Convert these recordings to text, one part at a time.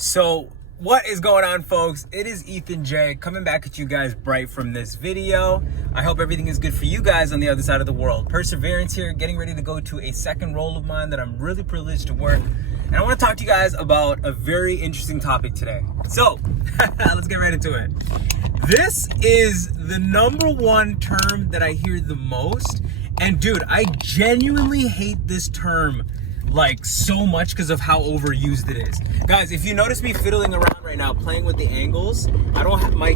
So what is going on, folks? It is Ethan J coming back at you guys bright from this video. I hope everything is good for you guys on the other side of the world. Perseverance here, getting ready to go to a second role of mine that I'm really privileged to work. And I want to talk to you guys about a very interesting topic today. So let's get right into it. This is the number one term that I hear the most. And dude, I genuinely hate this term like so much because of how overused it is. Guys, if you notice me fiddling around right now playing with the angles, I don't have my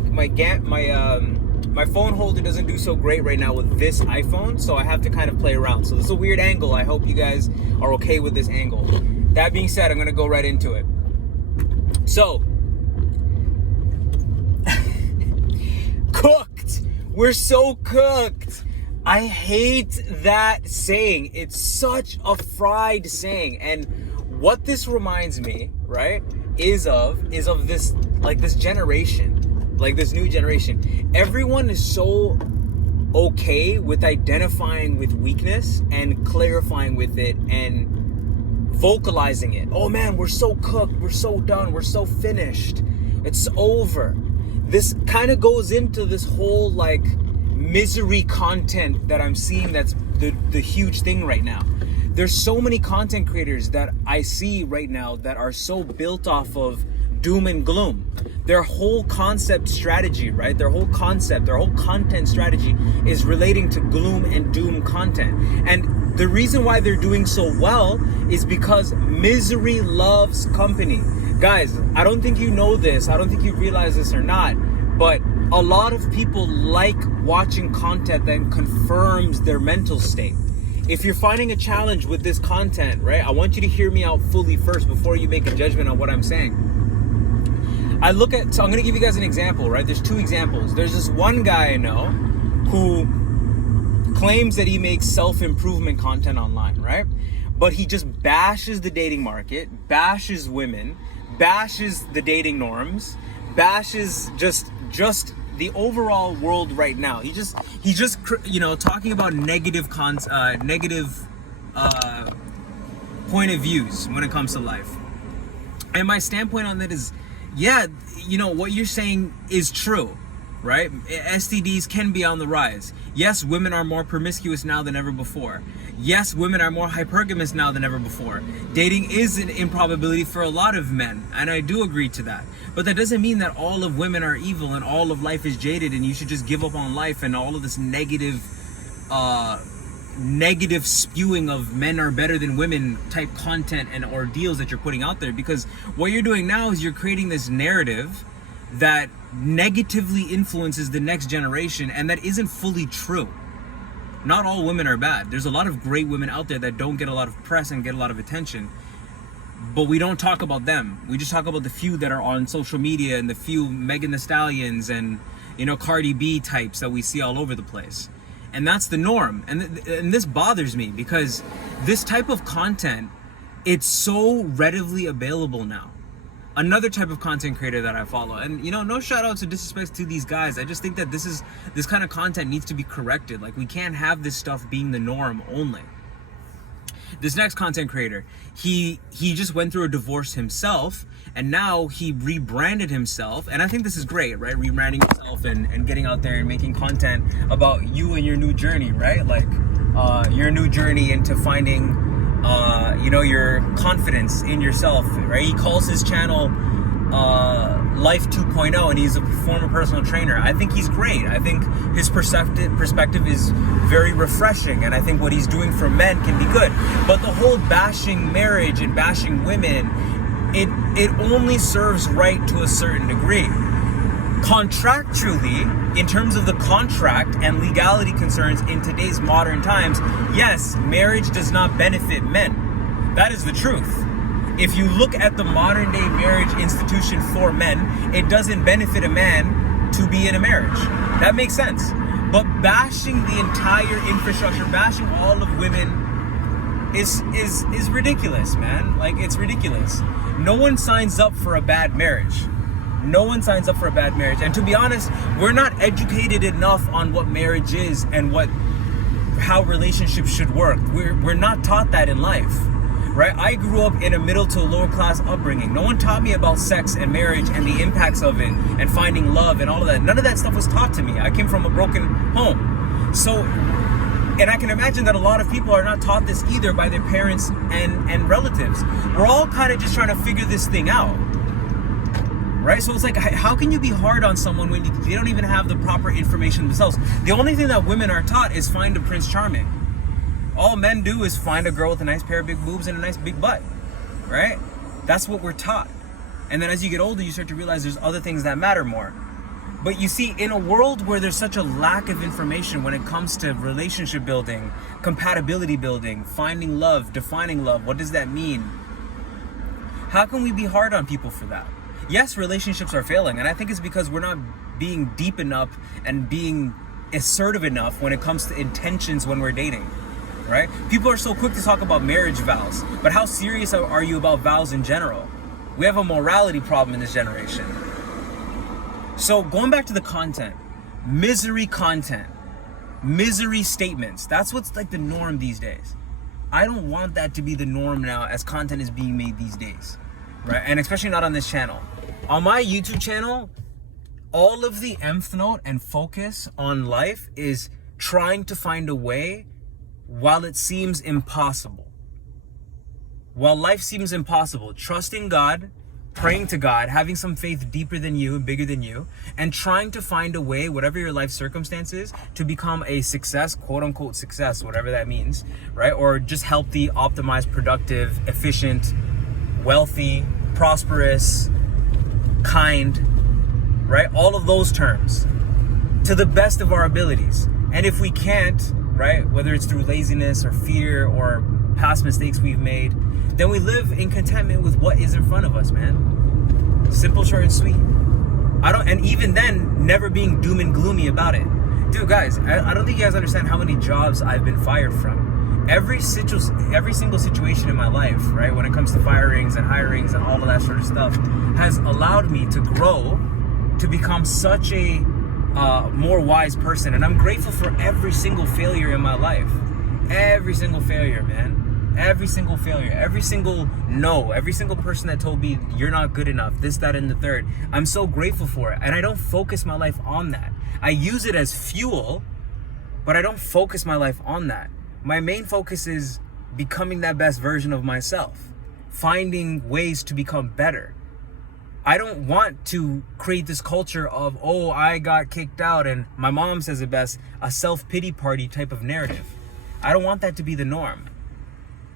phone holder doesn't do so great right now with this iPhone, so I have to kind of play around. So this is a weird angle. I hope you guys are okay with this angle. That being said, I'm gonna go right into it. So cooked. We're so cooked. I hate that saying. It's such a fried saying. And what this reminds me, right, is of this, like, this generation, like this new generation. Everyone is so okay with identifying with weakness and clarifying with it and vocalizing it. Oh man, we're so cooked, we're so done, we're so finished, it's over. This kind of goes into this whole like misery content that I'm seeing. That's the huge thing right now. There's so many content creators that I see right now that are so built off of doom and gloom. Their whole concept strategy, right? Their whole content strategy is relating to gloom and doom content. And the reason why they're doing so well is because misery loves company. Guys, I don't think you know this. I don't think you realize this or not, but a lot of people like watching content that confirms their mental state. If you're finding a challenge with this content, right, I want you to hear me out fully first before you make a judgment on what I'm saying. So I'm gonna give you guys an example, right? There's two examples. There's this one guy I know who claims that he makes self-improvement content online, right? But he just bashes the dating market, bashes women, bashes the dating norms, bashes just the overall world right now. He's just talking about negative point of views when it comes to life. And my standpoint on that is, yeah, what you're saying is true, right? STDs can be on the rise. Yes, women are more promiscuous now than ever before. Yes, women are more hypergamous now than ever before. Dating is an improbability for a lot of men, and I do agree to that. But that doesn't mean that all of women are evil and all of life is jaded and you should just give up on life and all of this negative spewing of men are better than women type content and ordeals that you're putting out there. Because what you're doing now is you're creating this narrative that negatively influences the next generation, and that isn't fully true. Not all women are bad. There's a lot of great women out there that don't get a lot of press and get a lot of attention, but we don't talk about them. We just talk about the few that are on social media and the few Megan Thee Stallions and Cardi B types that we see all over the place. And that's the norm. And this bothers me because this type of content, it's so readily available now. Another type of content creator that I follow, and no shout outs or disrespect to these guys, I just think that this kind of content needs to be corrected. Like, we can't have this stuff being the norm only. This next content creator, he just went through a divorce himself, and now he rebranded himself, and I think this is great, right? Rebranding yourself and getting out there and making content about you and your new journey, right? Like your new journey into finding your confidence in yourself, right? He calls his channel Life 2.0, and he's a former personal trainer. I think he's great. I think his perspective is very refreshing, and I think what he's doing for men can be good. But the whole bashing marriage and bashing women, it only serves right to a certain degree. Contractually, in terms of the contract and legality concerns in today's modern times, yes, marriage does not benefit men. That is the truth. If you look at the modern day marriage institution for men, it doesn't benefit a man to be in a marriage. That makes sense. But bashing the entire infrastructure, bashing all of women is ridiculous, man. Like, it's ridiculous. No one signs up for a bad marriage. No one signs up for a bad marriage. And to be honest, we're not educated enough on what marriage is and how relationships should work. We're not taught that in life. right? I grew up in a middle to lower class upbringing. No one taught me about sex and marriage and the impacts of it and finding love and all of that. None of that stuff was taught to me. I came from a broken home. So, and I can imagine that a lot of people are not taught this either by their parents and relatives. We're all kind of just trying to figure this thing out, right? So it's like, how can you be hard on someone when they don't even have the proper information themselves? The only thing that women are taught is find a Prince Charming. All men do is find a girl with a nice pair of big boobs and a nice big butt, right? That's what we're taught. And then as you get older, you start to realize there's other things that matter more. But you see, in a world where there's such a lack of information when it comes to relationship building, compatibility building, finding love, defining love, what does that mean? How can we be hard on people for that? Yes, relationships are failing, and I think it's because we're not being deep enough and being assertive enough when it comes to intentions when we're dating. Right? People are so quick to talk about marriage vows, but how serious are you about vows in general? We have a morality problem in this generation. So going back to the content, misery statements, that's what's like the norm these days. I don't want that to be the norm now as content is being made these days, right? And especially not on this channel. On my YouTube channel, all of the nth note and focus on life is trying to find a way while it seems impossible. While life seems impossible, trusting God, praying to God, having some faith deeper than you and bigger than you, and trying to find a way, whatever your life circumstances, to become a success, quote unquote success, whatever that means, right? Or just healthy, optimized, productive, efficient, wealthy, prosperous, kind, right? All of those terms to the best of our abilities. And if we can't, right, whether it's through laziness or fear or past mistakes we've made, then we live in contentment with what is in front of us, man. Simple, short, and sweet. And even then, never being doom and gloomy about it. Dude, guys, I don't think you guys understand how many jobs I've been fired from. Every single situation in my life, right, when it comes to firings and hirings and all of that sort of stuff, has allowed me to grow to become such a more wise person. And I'm grateful for every single failure in my life. Every single failure, man. Every single failure, every single no, every single person that told me you're not good enough, this, that, and the third. I'm so grateful for it. And I don't focus my life on that. I use it as fuel, but I don't focus my life on that. My main focus is becoming that best version of myself, finding ways to become better. I don't want to create this culture of, oh, I got kicked out, and my mom says it best, a self-pity party type of narrative. I don't want that to be the norm.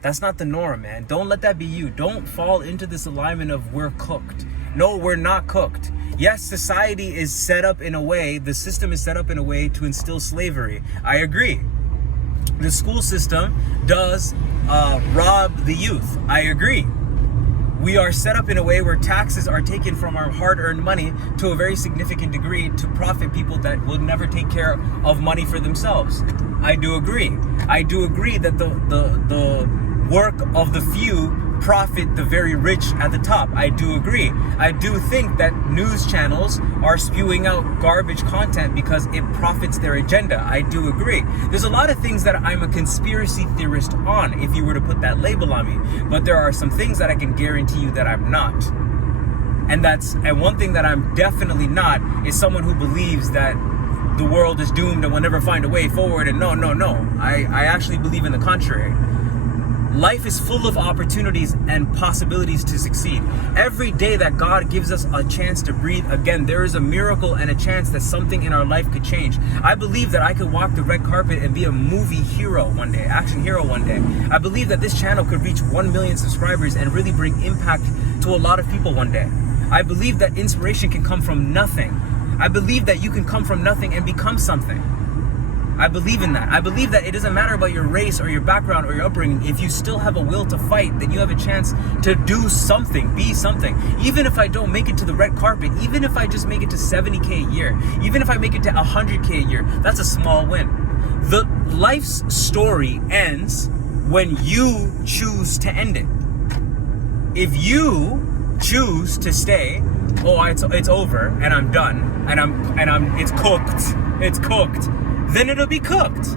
That's not the norm, man. Don't let that be you. Don't fall into this alignment of we're cooked. No, we're not cooked. Yes, society is set up in a way, the system is set up in a way to instill slavery. I agree. The school system does rob the youth. I agree. We are set up in a way where taxes are taken from our hard-earned money to a very significant degree to profit people that will never take care of money for themselves. I do agree. I do agree that the work of the few profit the very rich at the top. I do agree. I do think that news channels are spewing out garbage content because it profits their agenda. I do agree. There's a lot of things that I'm a conspiracy theorist on, if you were to put that label on me. But there are some things that I can guarantee you that I'm not. And one thing that I'm definitely not is someone who believes that the world is doomed and will never find a way forward. And no. I actually believe in the contrary. Life is full of opportunities and possibilities to succeed. Every day that God gives us a chance to breathe again, there is a miracle and a chance that something in our life could change. I believe that I could walk the red carpet and be a movie hero one day, action hero one day. I believe that this channel could reach 1 million subscribers and really bring impact to a lot of people one day. I believe that inspiration can come from nothing. I believe that you can come from nothing and become something. I believe in that. I believe that it doesn't matter about your race or your background or your upbringing. If you still have a will to fight, then you have a chance to do something, be something. Even if I don't make it to the red carpet, even if I just make it to 70K a year, even if I make it to 100K a year, that's a small win. The life's story ends when you choose to end it. If you choose to stay, oh, it's over and I'm done and it's cooked. Then it'll be cooked.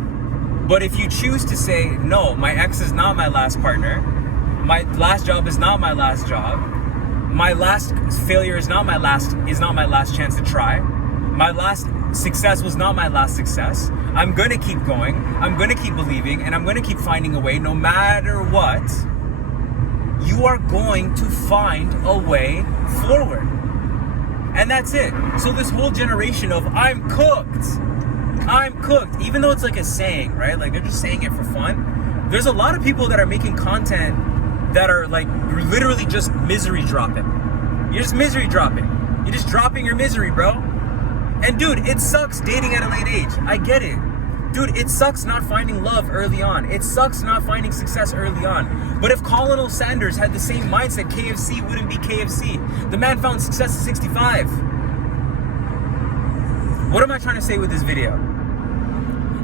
But if you choose to say, no, my ex is not my last partner, My last job is not my last job. My last failure is not my last chance to try. My last success was not my last success. I'm going to keep going. I'm going to keep believing, and I'm going to keep finding a way no matter what. You are going to find a way forward. And that's it. So this whole generation of I'm cooked, even though it's like a saying, right? Like they're just saying it for fun. There's a lot of people that are making content that are like literally just misery dropping. You're just misery dropping. You're just dropping your misery, bro. And dude, it sucks dating at a late age. I get it. Dude, it sucks not finding love early on. It sucks not finding success early on. But if Colonel Sanders had the same mindset, KFC wouldn't be KFC. The man found success at 65. What am I trying to say with this video?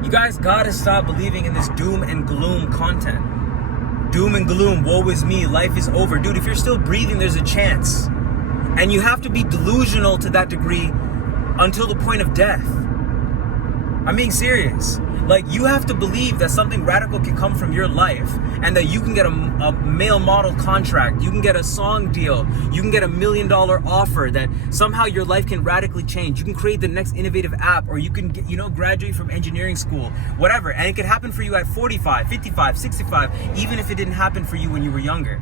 You guys gotta stop believing in this doom and gloom content. Doom and gloom, woe is me, life is over. Dude, if you're still breathing, there's a chance. And you have to be delusional to that degree until the point of death. I'm being serious. Like, you have to believe that something radical can come from your life and that you can get a male model contract, you can get a song deal, you can get $1 million offer, that somehow your life can radically change. You can create the next innovative app, or you can get, graduate from engineering school, whatever. And it could happen for you at 45, 55, 65, even if it didn't happen for you when you were younger.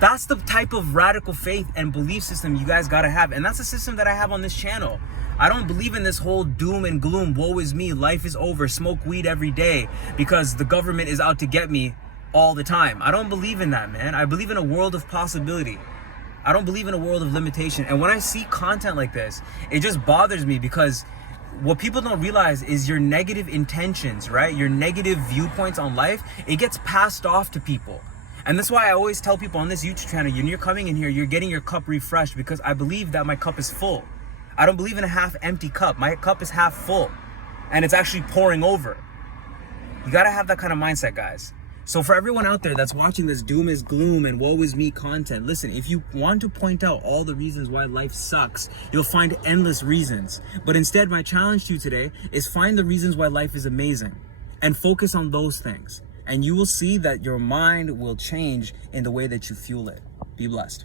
That's the type of radical faith and belief system you guys gotta have. And that's the system that I have on this channel. I don't believe in this whole doom and gloom, woe is me, life is over, smoke weed every day because the government is out to get me all the time. I don't believe in that, man. I believe in a world of possibility. I don't believe in a world of limitation. And when I see content like this, it just bothers me because what people don't realize is your negative intentions, right? Your negative viewpoints on life, it gets passed off to people. And that's why I always tell people on this YouTube channel, when you're coming in here, you're getting your cup refreshed, because I believe that my cup is full. I don't believe in a half empty cup. My cup is half full and it's actually pouring over. You gotta have that kind of mindset, guys. So for everyone out there that's watching this doom is gloom and woe is me content, listen, if you want to point out all the reasons why life sucks, you'll find endless reasons. But instead, my challenge to you today is find the reasons why life is amazing and focus on those things. And you will see that your mind will change in the way that you fuel it. Be blessed.